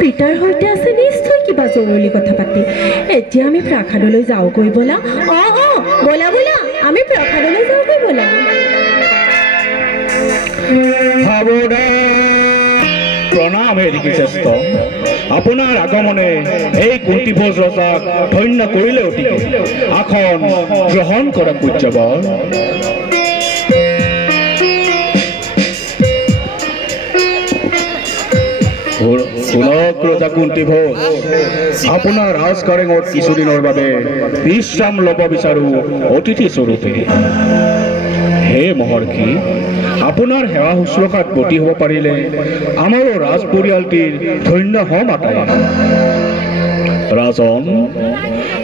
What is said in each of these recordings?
পিতাৰ সৈতে আছে নিশ্চয় কিবা জৰুৰী কথা পাতি। এতিয়া আমি প্ৰাসাদলৈ যাওঁগৈ বলা। বলা বলা আমি প্ৰাসাদলৈ যাওঁগৈ বলা। প্ৰণাম হে ঋষিশ্ৰেষ্ঠ। আপোনাৰ আগমনে এই কুন্তিভোজ ৰজাক ধন্য কৰিলে অতিকে। আসন গ্ৰহণ কৰা পূজ্যবৰ। শুনক ৰজা কুন্তিভোজ, আপোনাৰ ৰাজকাৰেঙত কিছুদিনৰ বাবে বিশ্ৰাম ল'ব বিচাৰো অতিথি স্বৰূপে। হে মহৰ্ষি, আপোনাৰ সেৱা শুশ্ৰূষাত ব্ৰতী হ'ব পাৰিলে আমাৰো ৰাজ পৰিয়ালটিৰ ধন্য হম আটাই। ৰাজন,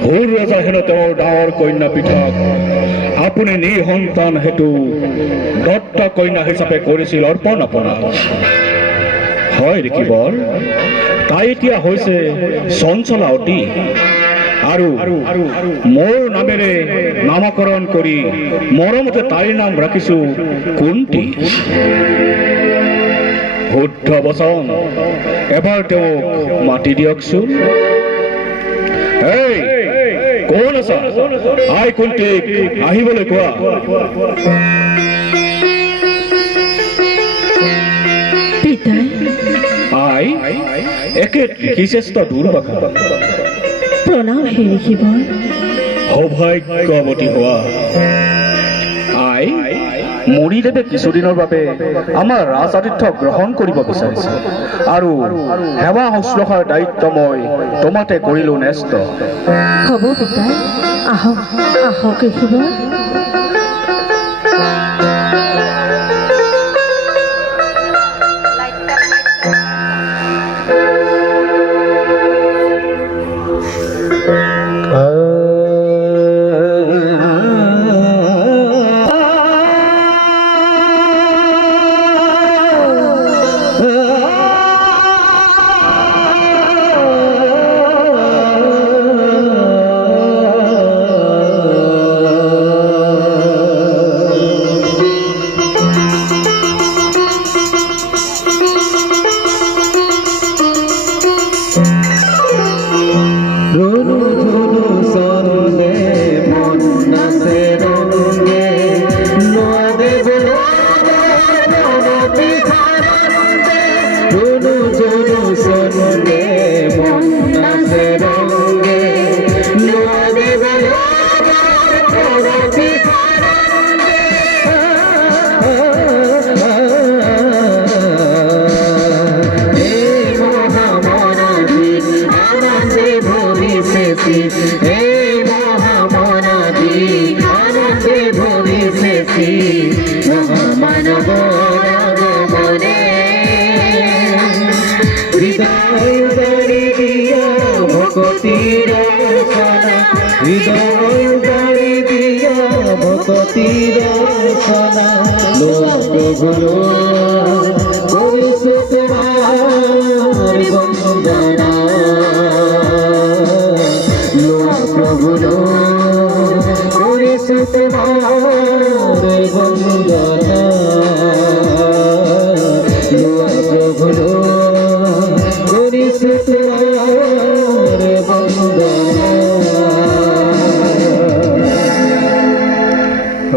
হুৰ ৰজা হেনো তেওঁৰ ডাঙৰ কন্যা পৃথক আপুনি নিসন্তান হেতু দত্ত কন্যা হিচাপে কৰিছিল অৰ্পণ আপোনাক। হয় ঋষিবৰ, তাই এতিয়া হৈছে চঞ্চলাৱতী আৰু মোৰ নামেৰে নামকৰণ কৰি মৰমতে তাইৰ নাম ৰাখিছো কুন্তি। শুদ্ধ বচন, এবাৰ তেওঁক মাতি দিয়কচোন। এই কোন আছা? আই কুন্তিক আহিবলৈ কোৱা। পিতাই, আই একে ঋষিশ্ৰেষ্ঠ দুৰ্বাসা। প্ৰণাম হে ঋষিবৰ। সৌভাগ্যৱতী হোৱা। আই, মৰিদেৱে কিছুদিনৰ বাবে আমাৰ ৰাজ আতিথ্য গ্ৰহণ কৰিব বিচাৰিছে আৰু সেৱা শুশ্ৰূষাৰ দায়িত্ব মই তোমাতে কৰিলো ন্যস্ত। হ'ব পিতাই, আহক আহক ঋষিবৰ।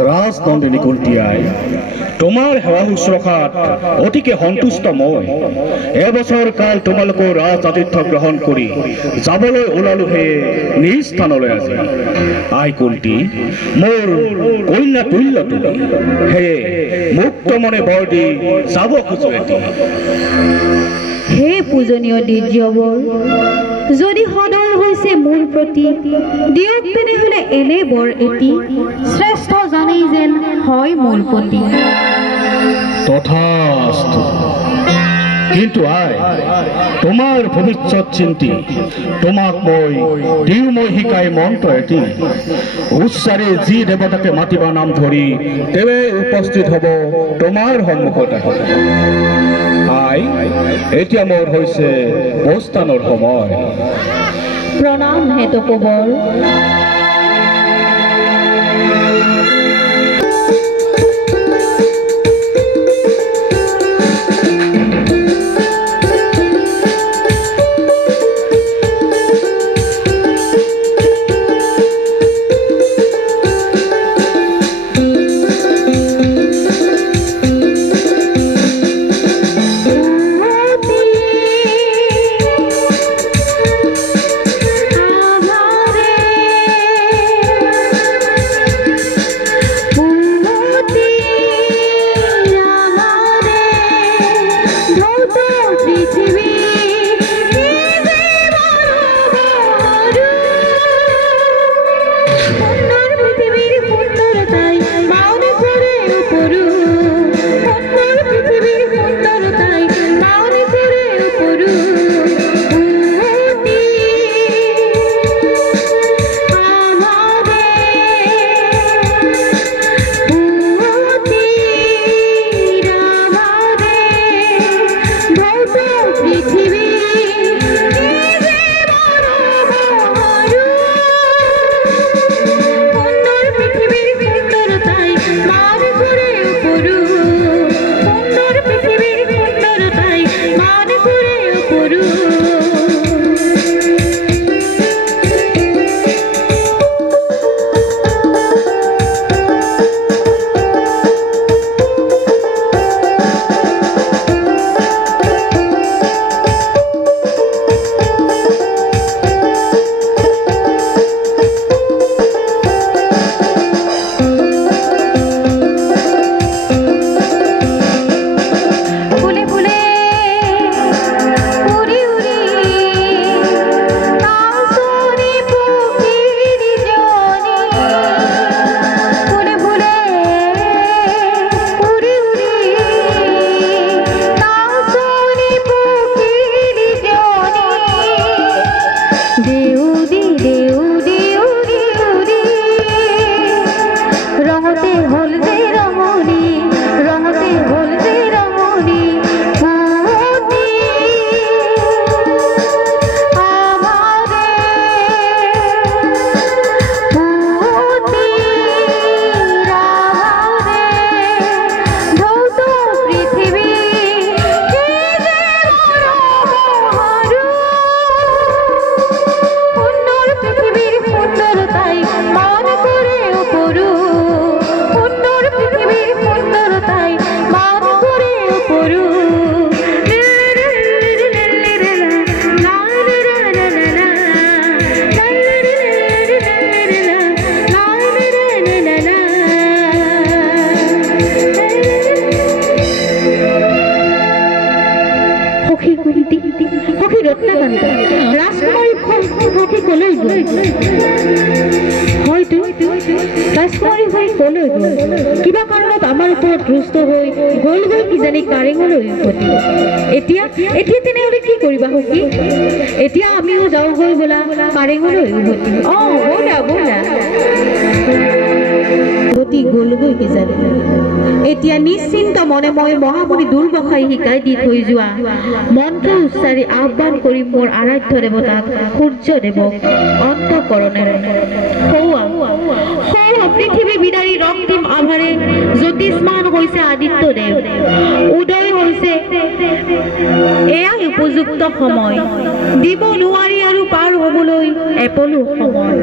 ৰাজনন্দিনী কুন্তি আই, তোমাৰ সেৱা শুশ্ৰূষাত অতিকে সন্তুষ্ট মই। এবছৰ কাল তোমালোকৰ ৰাজ আতিথ্য গ্ৰহণ কৰি যাবলৈ ওলালো হে নিজ স্থানলৈ আজি। আই কুন্তি, মোৰ কন্যা তুল্য তুমি, সেয়ে মুক্ত মনে বৰ দি যাব খোজো এটি। হে পূজনীয় দ্বিজীয়বৰ, যদি সদয় হৈছে মোৰ প্ৰতি, দিয়ক তেনেহলে এনে বৰ এটি, শ্ৰেষ্ঠ জানেই যেন হয় মোৰ প্ৰতি। তথাস্তু। কিন্তু আই, তোমাৰ ভৱিষ্যত চিন্তি তোমাক মই শিকাই মন্ত্ৰ এটি উচ্চাৰে যি দেৱতাকে মাতিবা নাম ধৰি তেৱে উপস্থিত হ'ব তোমাৰ সন্মুখত আহি। আই, এতিয়া মোৰ হৈছে প্ৰস্থানৰ সময়। প্ৰণাম হে তপোবৰ। Happy সখী কুন্তি, সখী ৰত্নাকান্ত, ৰাজকুমাৰী সখী কলৈ গ'ল? হয়তো ৰাজকুমাৰী হৈ কলৈ গ'ল? কিবা কাৰণত আমাৰ ওপৰত ৰুষ্ট হৈ গ'লগৈ কিজানি কাৰেঙলৈ উভতি। এতিয়া এতিয়া তেনেহ'লে কি কৰিবা সখী? এতিয়া আমিও যাওঁগৈ বোলা কাৰেঙলৈ উভতি। ব'লা ব'লা। উভতি গ'লগৈ কিজানি। এতিয়া নিশ্চিন্ত মনে মই মহামুনি দুৰ্বাসাই শিকাই দি থৈ যোৱা মন্ত্ৰ উচ্চাৰি আহ্বান কৰি মোৰ আৰাধ্য দেৱতাক সূৰ্যদেৱক অন্তঃকৰণেৰে পৃথিৱী বিদাৰী ৰক্তিম আভাৰে জ্যোতিষ্মান হৈছে আদিত্যদেৱ, উদয় হৈছে এয়াই উপযুক্ত সময়, দিব নোৱাৰি আৰু পাৰ হ'বলৈ এপলো সময়।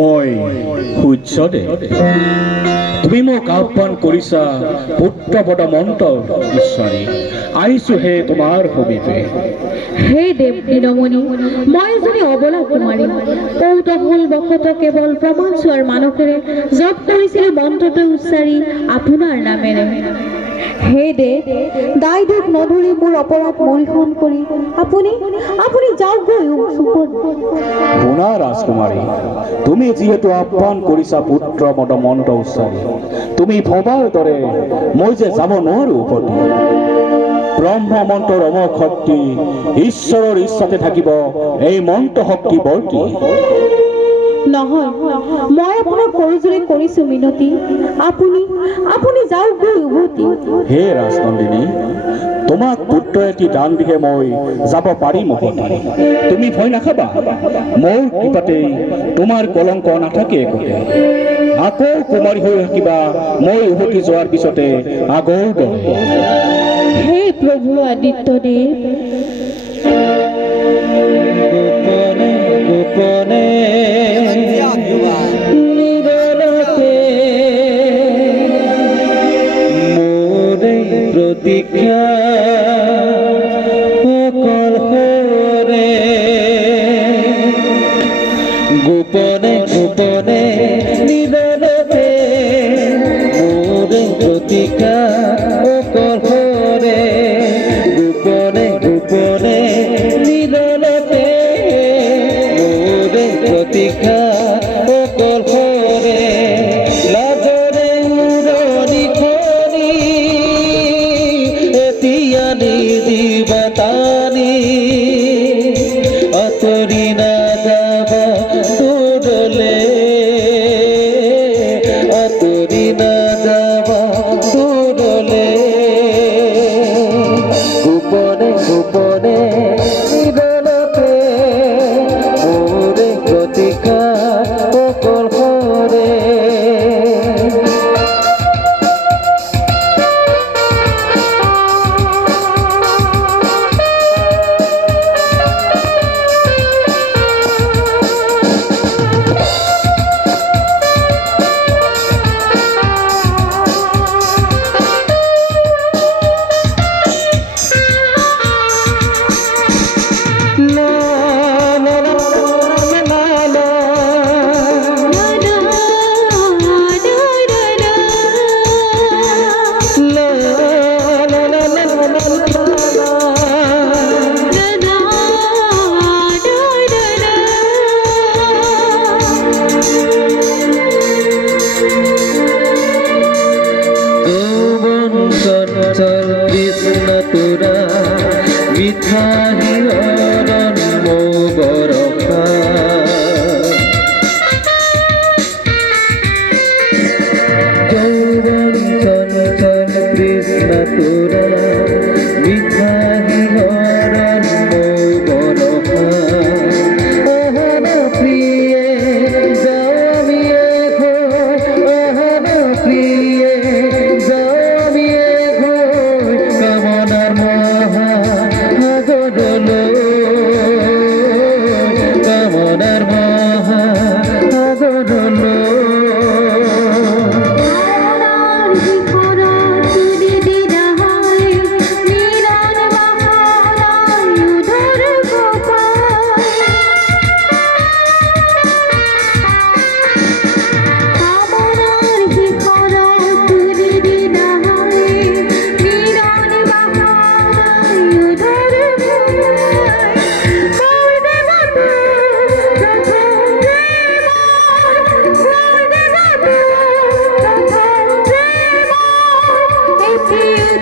মই সূৰ্যদেৱ। তুমি মোক আহ্বান কৰিছা পুত্ৰপদ মন্ত্ৰ উচ্চাৰি, আহিছো হে তোমাৰ সমীপে। হে দেৱ দিনমণি, মই এজনী অবলা কুমাৰী, কৌতূহল বশতঃ কেৱল প্ৰমাণ চোৱাৰ মানসেৰে জপ কৰিছিলো মন্ত্ৰটো উচ্চাৰি আপোনাৰ নামেৰে। হে দেৱ, দায় দুখ নধৰি মোৰ অপৰাধ মৰিহৰণ কৰি আপুনি যাওকগৈ। শুনা ৰাজকুমাৰী, তুমি যিহেতু আহ্বান কৰিছা পুত্ৰ পদ মন্ত্ৰ উচ্চাৰি, তুমি ভবাৰ দৰে মই যে যাব নোৱাৰো উভতি। ব্ৰহ্ম মন্ত্ৰৰ অমোঘ শক্তি, ঈশ্বৰৰ ইচ্ছাতে থাকিব এই মন্ত্ৰ শক্তি বৰ্তি। নহয়, মই আপোনাক কৰজোৰে কৰিছো মিনতি, আপুনি যাওকগৈ উভতি। হে ৰাজনন্দিনী, তোমাক পুত্ৰ এটি দান দিহে মই যাব পাৰিম উভতি। তুমি ভয় নাখাবা, মোৰ কৃপাতে তোমাৰ কলংক নাথাকে একোতে। আকৌ কুমাৰী হৈ থাকিবা মই উভতি যোৱাৰ পিছতে আগৰ দৰে। হে প্ৰভু আদিত্যদেৱ, গোপনে নিৰলতে মোৰে প্ৰতীক্ষা অকল হৰে। গোপনে গোপনে নিৰলতে মোৰে প্ৰতীক্ষা অকল হৰে। গোপনে গোপনে নিৰলতে প্ৰতীক্ষা অকল হৰে। লাজৰে উৰণি খনি এতিয়া নিদিব টানি, আঁতৰি নাযাব দূৰলে, আঁতৰি নাযাব দূৰলে। গোপনে গোপনে নিৰলতে মোৰে প্ৰতীক্ষা অকল হৰে। কৃষ্ণ তোৰা মিঠা হিৰণ মৌ বৰষা। যৌৱন চঞ্চল কৃষ্ণ তোৰা মিঠা হিৰণ মৌ বৰষা। অহন প্ৰিয়ে যামিয়ে ঘৰ, অহন প্ৰিয়ে যামিয়ে ঘৰ।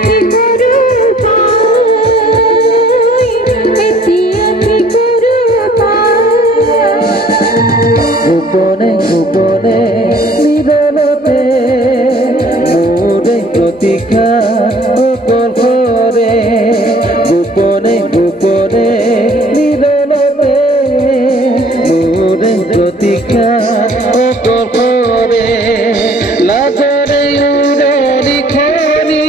কি কৰো পাই, এতিয়া কি কৰো পাই। গোপনে গোপনে নিৰলতে মোৰে প্ৰতীক্ষা অকল কৰে। গোপনে গোপনে নিৰলতে মোৰে প্ৰতীক্ষা অকল কৰে। লাজৰে উৰণি খনি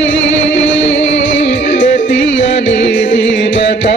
এতিয়া নিজিবতা